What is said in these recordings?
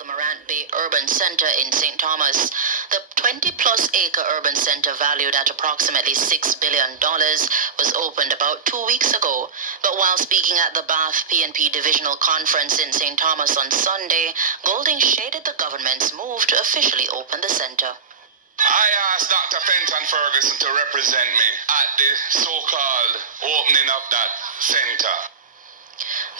The Morant Bay Urban Center in St. Thomas. The 20-plus acre urban center, valued at approximately $6 billion, was opened about 2 weeks ago. But while speaking at the Bath PNP Divisional Conference in St. Thomas on Sunday, Golding shaded the government's move to officially open the center. I asked Dr. Fenton Ferguson to represent me at the so-called opening of that center.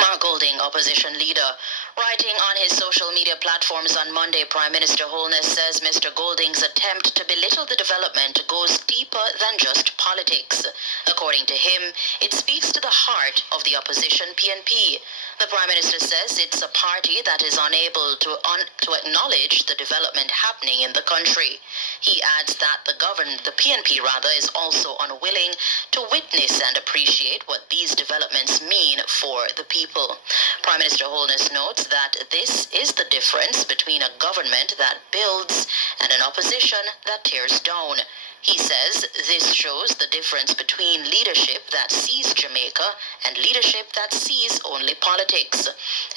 Mark Golding, opposition leader. Writing on his social media platforms on Monday, Prime Minister Holness says Mr. Golding's attempt to belittle the development goes deeper than just politics. According to him, it speaks to the heart of the opposition PNP. The Prime Minister says it's a party that is unable to acknowledge the development happening in the country. He adds that the PNP is also unwilling to witness and appreciate what these developments mean for the people. Prime Minister Holness notes that this is the difference between a government that builds and an opposition that tears down. He says this shows the difference between leadership that sees Jamaica and leadership that sees only politics,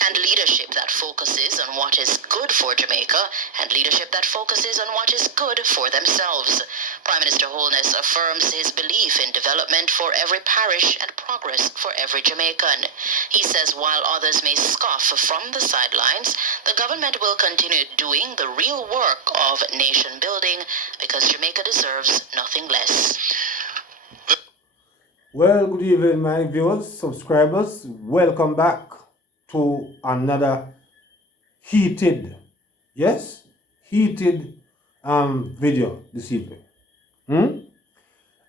and leadership that focuses on what is good for Jamaica and leadership that focuses on what is good for themselves. Prime Minister Holness affirms his belief in development for every parish and progress for every Jamaican. He says while others may scoff from the sidelines, the government will continue doing the real work of nation building because Jamaica deserves nothing less. Well, good evening, my viewers, subscribers. Welcome back to another heated video this evening. And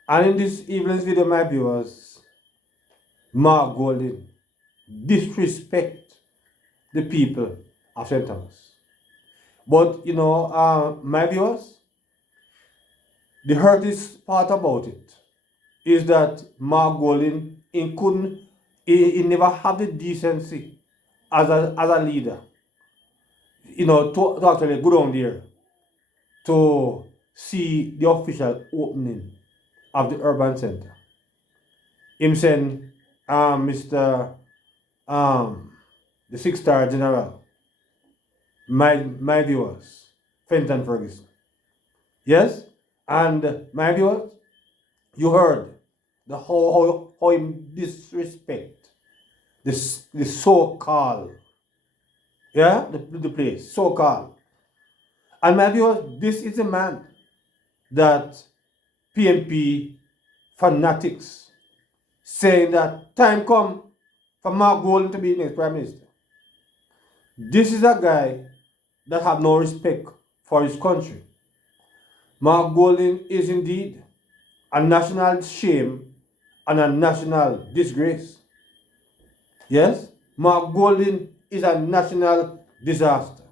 in this evening's video, my viewers, Mark Golding disrespect the people of St. Thomas. But my viewers, the hurtest part about it is that Mark Golding he never had the decency as a leader, to actually go down there to see the official opening of the urban center. Him saying, Mr. The 6-star general, my viewers, Fenton Ferguson. Yes? And my viewers, you heard the how him disrespect the so-called, the place, so-called. And my viewers, this is a man that PNP fanatics saying that time come for Mark Golding to be next Prime Minister. This is a guy that have no respect for his country. Mark Golding is indeed a national shame and a national disgrace. Yes, Mark Golding is a national disaster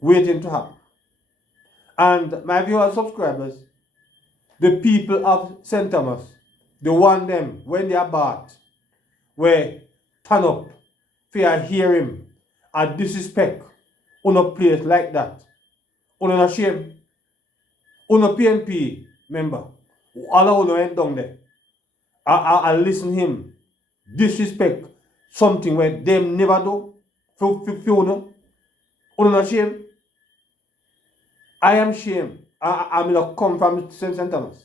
waiting to happen. And my viewers, subscribers, the people of St. Thomas, the one them when they are bought, where turn up, fear hear him, and disrespect on a place like that, on a shame, on a PNP member, all of you went down there. I listen him disrespect something where them never do. On a shame. I am shame. I'm not come from St. Thomas.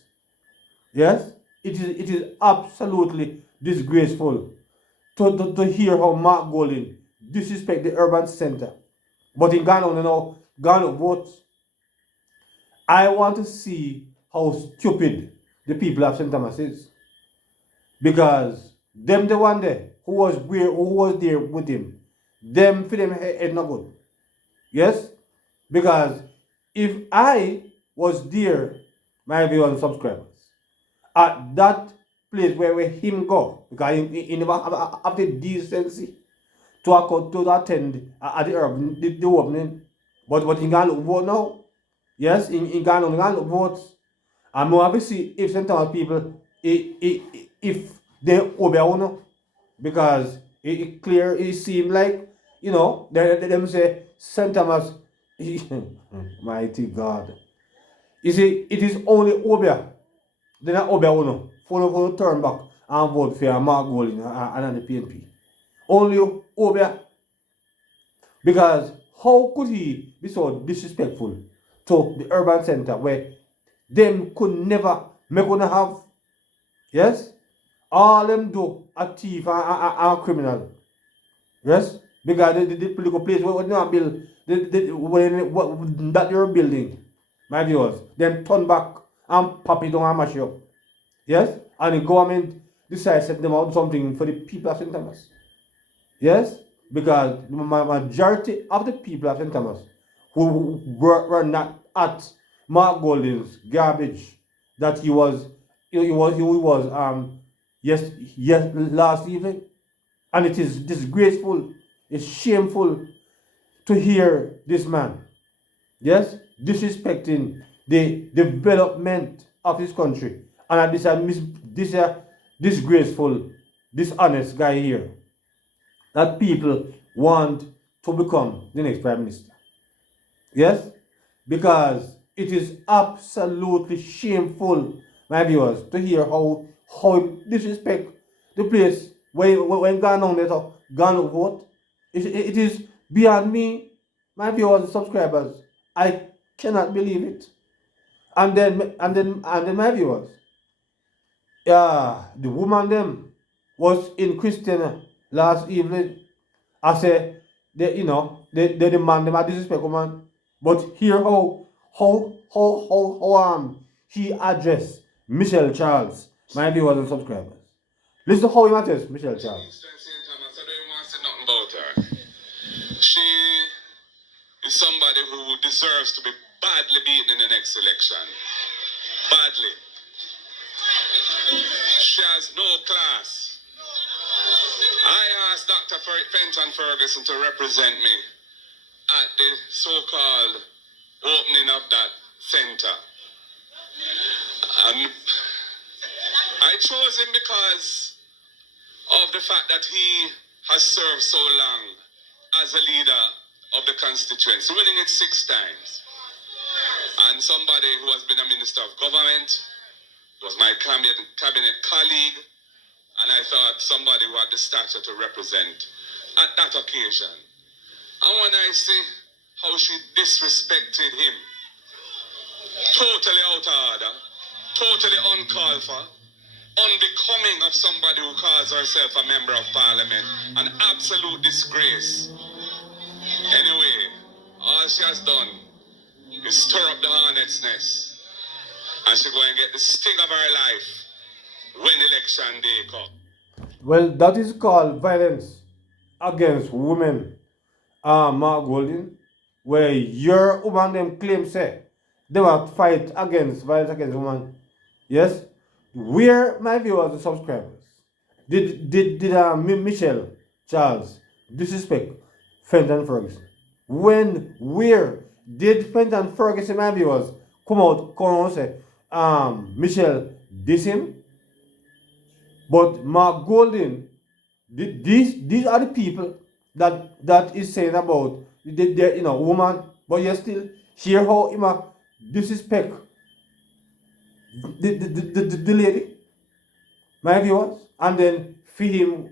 Yes, it is absolutely disgraceful to hear how Mark Golding disrespect the urban center. But in Ghana, Ghana votes. I want to see how stupid the people of St. Thomas is. Because them the one there who was there with him, them for them head not good. Yes? Because if I was there, my viewers and subscribers, at that place where him go, because he never have the decency to attend at the opening. But in Ghana vote now. Yes, in Ghana votes. And more obviously if St. Thomas people if they obey or because it seems like them say St. Thomas mighty God. You see, it is only Obia. They not Obia Uno. For turn back and vote for Mark Golding and the PNP. Only Obia. Because how could he be so disrespectful to the urban center where them could never make one have, yes? All them do a thief and a criminal. Yes? Because the political place where they want build that you're building, my viewers, them turn back and pop it down and mash it up. Yes? And the government decides to set them out something for the people of St. Thomas. Yes? Because the majority of the people of St. Thomas who were not at Mark Golding's garbage that he was yes last evening. And it is disgraceful, it's shameful to hear this man, yes, disrespecting the development of this country. And this disgraceful, dishonest guy here that people want to become the next prime minister. Yes? Because it is absolutely shameful, my viewers, to hear how disrespect the place when gone on there, gone vote. It is beyond me, my viewers and subscribers. I cannot believe it. And then my viewers, the woman them was in Christian last evening. I say they demand them a disrespect woman. But hear how he addressed Michelle Charles, my viewers and subscribers. Listen how he addressed Michelle Charles. St. Thomas, I don't want to say nothing about her. She is somebody who deserves to be badly beaten in the next election. Badly. She has no class. I asked Dr. Fenton Ferguson to represent me at the so-called opening of that center. And I chose him because of the fact that he has served so long as a leader of the constituency, winning it 6 times. And somebody who has been a minister of government, was my cabinet colleague, and I thought somebody who had the stature to represent at that occasion. And when I see how she disrespected him, totally out of order, totally uncalled for, unbecoming of somebody who calls herself a member of parliament, an absolute disgrace. Anyway, all she has done is stir up the hornet's nest, and she go and get the sting of her life when election day comes. Well, that is called violence against women, Mark Golding, where your woman them claim say they will fight against violence against women. Yes? Where, my viewers and subscribers, did Michelle Charles disrespect Fenton Ferguson? Where did Fenton Ferguson, my viewers, come out and say, Michelle diss him? But Mark Golding, these are the people that is saying about the woman, but you still hear how he disrespect the lady, my viewers, and then feed him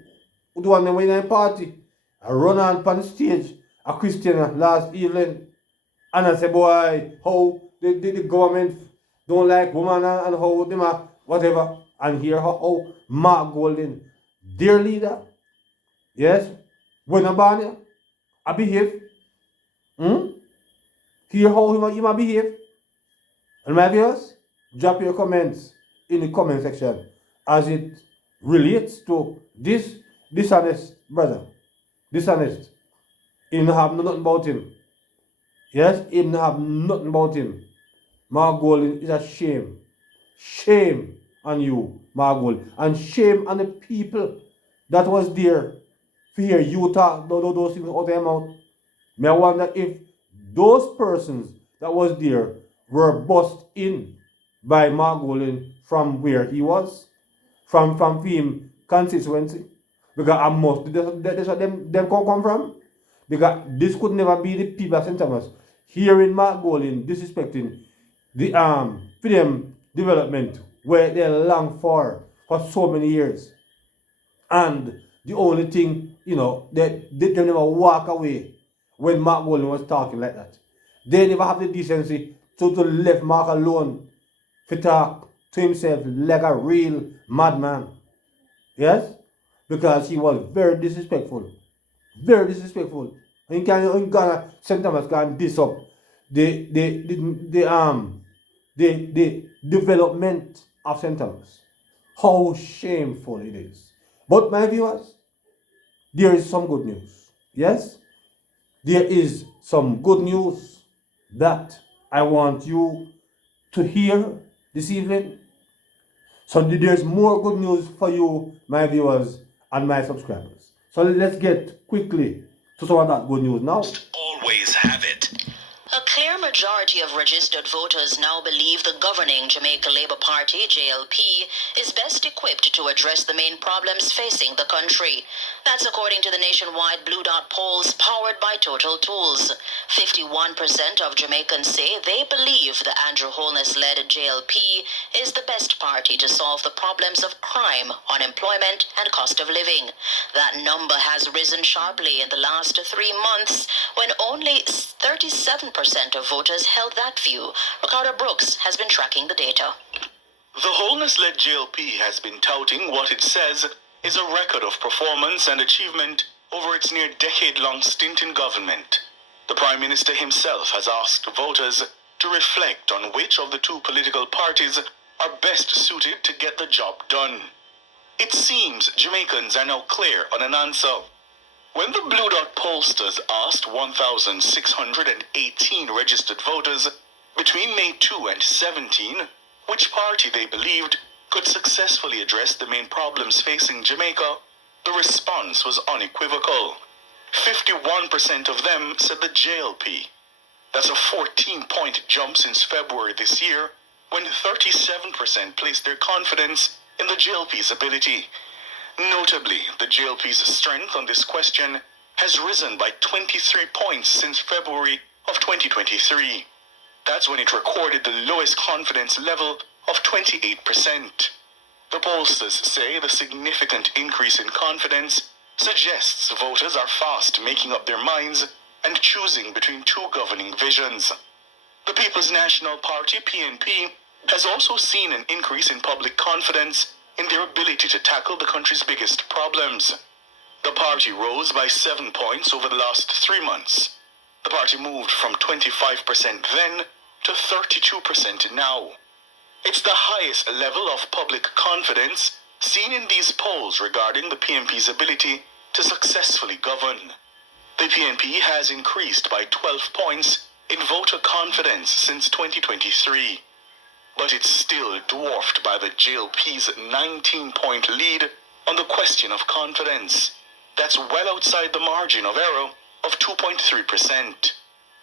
the one when in a party, I run on the stage, a Christian last evening, and I say, boy, how the government don't like women and how them are whatever, and hear how Mark Golding, their leader, yes, when a ban I behave, hear how he might behave, and my viewers, drop your comments in the comment section as it relates to this dishonest brother. Dishonest. He don't have nothing about him. Yes, he don't have nothing about him. Mark Golding is a shame. Shame on you, Mark Golding. And shame on the people that was there to hear you talk those things out of their mouth. May I wonder if those persons that was there were bussed in by Mark Golding from where he was, from him constituency, because I must that's what them come from, because this could never be the people of St. Thomas hearing Mark Golding disrespecting the freedom development where they long for so many years, and the only thing they never walk away when Mark Golding was talking like that. They never have the decency to let Mark alone to talk to himself like a real madman. Yes? Because he was very disrespectful. Very disrespectful. And in Ghana, St. Thomas can diss up the development of St. Thomas. How shameful it is. But my viewers, there is some good news. Yes? There is some good news that I want you to hear this evening. So there's more good news for you, my viewers and my subscribers. So let's get quickly to some of that good news now. Always have it. A clear majority of registered voters now believe the governing Jamaica Labour Party, JLP, is best equipped to address the main problems facing the country. That's according to the nationwide Blue Dot polls powered by Total Tools. 51% of Jamaicans say they believe the Andrew Holness-led JLP is the best party to solve the problems of crime, unemployment, and cost of living. That number has risen sharply in the last 3 months, when only 37% of voters held that view. Ricardo Brooks has been tracking the data. The Holness-led JLP has been touting what it says is a record of performance and achievement over its near decade-long stint in government. The Prime Minister himself has asked voters to reflect on which of the two political parties are best suited to get the job done. It seems Jamaicans are now clear on an answer. When the Blue Dot pollsters asked 1,618 registered voters between May 2 and 17 which party they believed could successfully address the main problems facing Jamaica, the response was unequivocal. 51% of them said the JLP. That's a 14-point jump since February this year, when 37% placed their confidence in the JLP's ability. Notably, the JLP's strength on this question has risen by 23 points since February of 2023. That's when it recorded the lowest confidence level of 28%. The pollsters say the significant increase in confidence suggests voters are fast making up their minds and choosing between two governing visions. The People's National Party, PNP, has also seen an increase in public confidence in their ability to tackle the country's biggest problems. The party rose by 7 points over the last 3 months. The party moved from 25% then to 32% now. It's the highest level of public confidence seen in these polls regarding the PNP's ability to successfully govern. The PNP has increased by 12 points in voter confidence since 2023. But it's still dwarfed by the JLP's 19-point lead on the question of confidence. That's well outside the margin of error of 2.3%.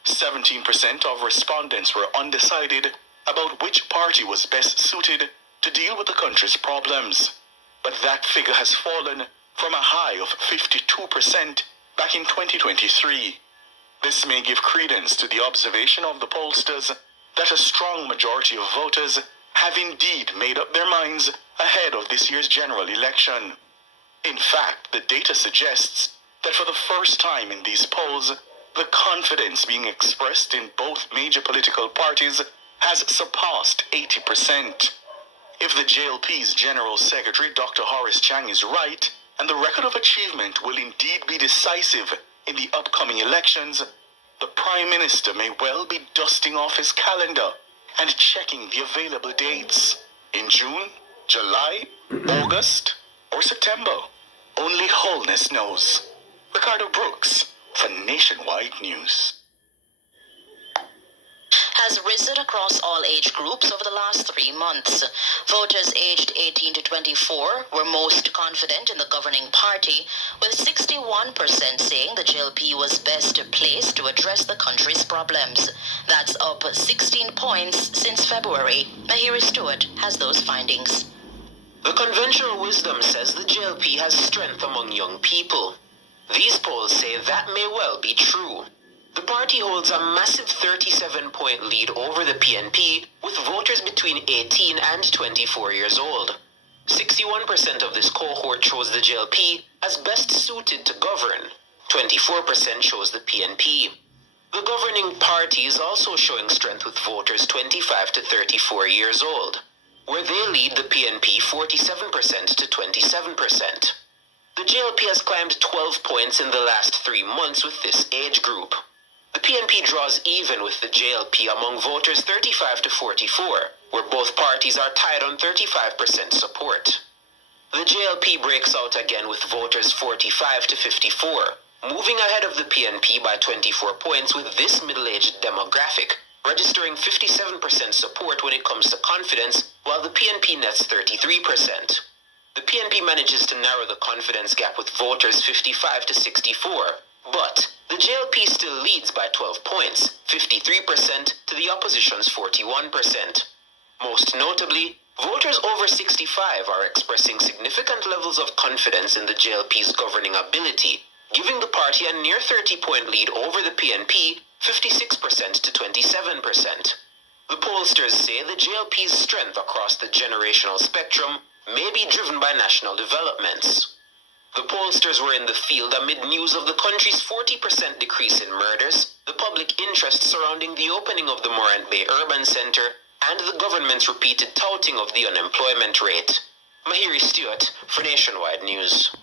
17% of respondents were undecided about which party was best suited to deal with the country's problems. But that figure has fallen from a high of 52% back in 2023. This may give credence to the observation of the pollsters that a strong majority of voters have indeed made up their minds ahead of this year's general election. In fact, the data suggests that for the first time in these polls, the confidence being expressed in both major political parties has surpassed 80%. If the JLP's General Secretary, Dr. Horace Chang, is right, and the record of achievement will indeed be decisive in the upcoming elections, the Prime Minister may well be dusting off his calendar and checking the available dates in June, July, August, or September. Only Holness knows. Ricardo Brooks for Nationwide News. Has risen across all age groups over the last 3 months. Voters aged 18 to 24 were most confident in the governing party, with 61% saying the JLP was best placed to address the country's problems. That's up 16 points since February. Mahiri Stewart has those findings. The conventional wisdom says the JLP has strength among young people. These polls say that may well be true. The party holds a massive 37-point lead over the PNP, with voters between 18 and 24 years old. 61% of this cohort chose the JLP as best suited to govern. 24% chose the PNP. The governing party is also showing strength with voters 25 to 34 years old, where they lead the PNP 47% to 27%. The JLP has climbed 12 points in the last 3 months with this age group. The PNP draws even with the JLP among voters 35 to 44, where both parties are tied on 35% support. The JLP breaks out again with voters 45 to 54, moving ahead of the PNP by 24 points with this middle-aged demographic, registering 57% support when it comes to confidence, while the PNP nets 33%. The PNP manages to narrow the confidence gap with voters 55 to 64, but the JLP still leads by 12 points, 53% to the opposition's 41%. Most notably, voters over 65 are expressing significant levels of confidence in the JLP's governing ability, giving the party a near 30-point lead over the PNP, 56% to 27%. The pollsters say the JLP's strength across the generational spectrum may be driven by national developments. The pollsters were in the field amid news of the country's 40% decrease in murders, the public interest surrounding the opening of the Morant Bay Urban Center, and the government's repeated touting of the unemployment rate. Mahiri Stewart for Nationwide News.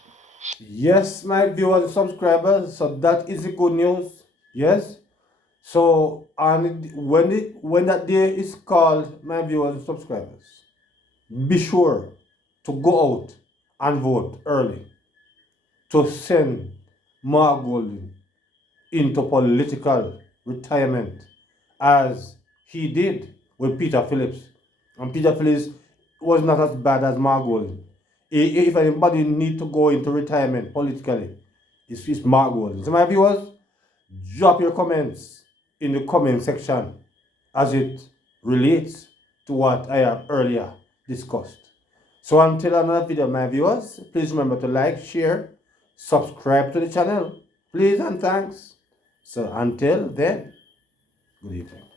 Yes, my viewers and subscribers, so that is the good news. Yes. So and when that day is called, my viewers and subscribers, be sure to go out and vote early to send Mark Golding into political retirement as he did with Peter Phillips. And Peter Phillips was not as bad as Mark Golding. If anybody need to go into retirement politically, it's Mark Golding. So my viewers, drop your comments in the comment section as it relates to what I have earlier discussed. So until another video, my viewers, please remember to like, share, subscribe to the channel. Please and thanks. So until then, good evening.